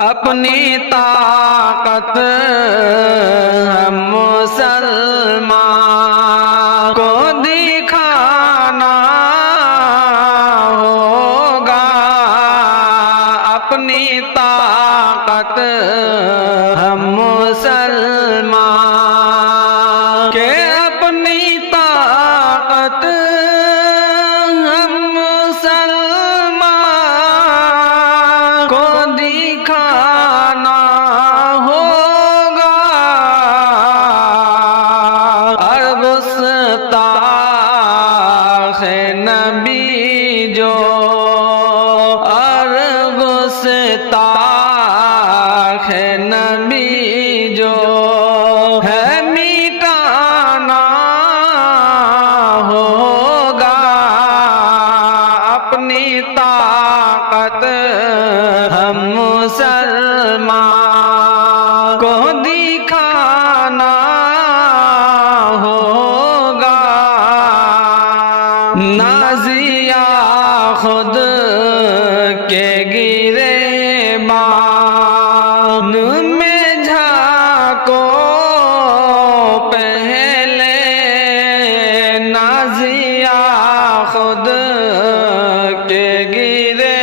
अपनी ताकत हम मुसलमान को दिखाना होगा। अपनी ताकत हम मुसलमान के अपनी ताकत हम मुसलमान को दिखाना होगा। और गुस्ताखे नबी जो और गुस्ताखे नबी जो है मिटाना होगा। अपनी ताकत हम मुसलमान को दिखाना होगा। नाजिया खुद के गिरे बान में झाको पहले। नाजिया खुद के गिरे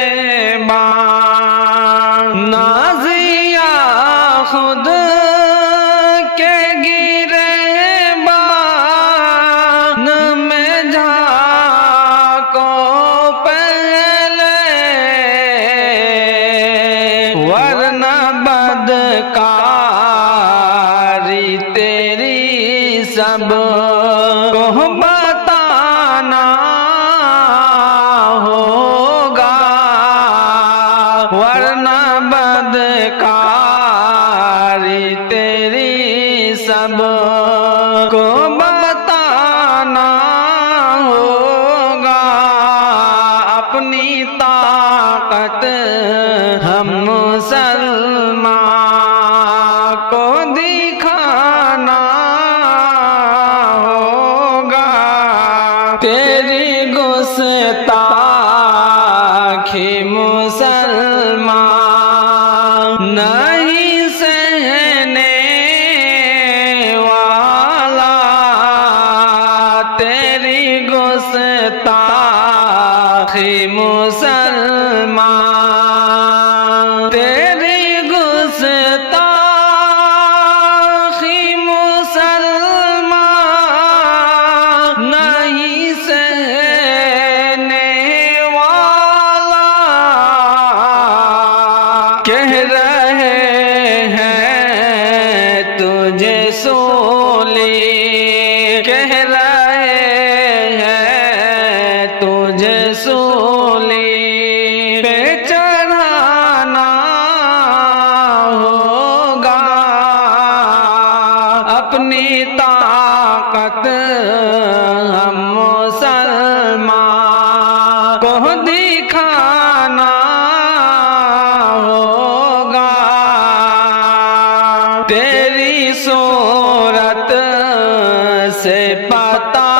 बान, नाजिया खुद के गिरे बान में झाको पहले। वरना बदकारी तेरी सब को बताना होगा। वरना बदकारी तेरी सब को बताना होगा। अपनी ताकत हम मुसलमान को दिखाना होगा। तेरी गुस्ताखी मुसलमान नहीं सहने वाला। तेरी गुस्ताखी मुसलमान, तेरी गुस्ताखी मुसलमान नहीं सहने वाला। कह रहे हैं तुझे सूली, कह रहे हैं तुझे सूली पे चढ़ाना होगा। अपनी ताकत हम मुसलमान को दिखाना होगा। तेरी सूरत से पता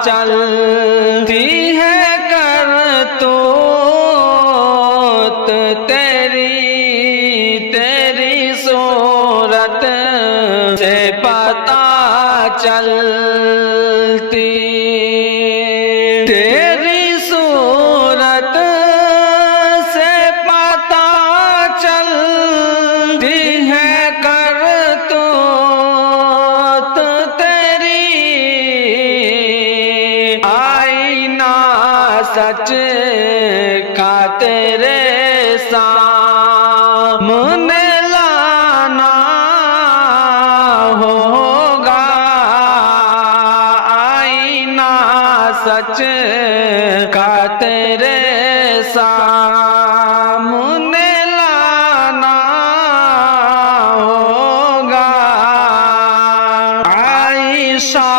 चलती है करतूत तेरी। तेरी सूरत से पता चलती, तेरी सूरत से पता चलती है करतूत तेरी। आईना सच का तेरे सामने लाना होगा। आईना सच का तेरे सामने लाना होगा। आयशा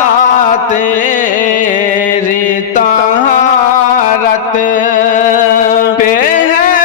तेरी तहारत पे है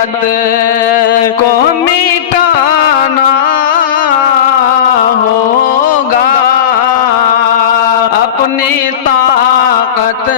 शिद्दत को मिटाना होगा, अपनी ताकत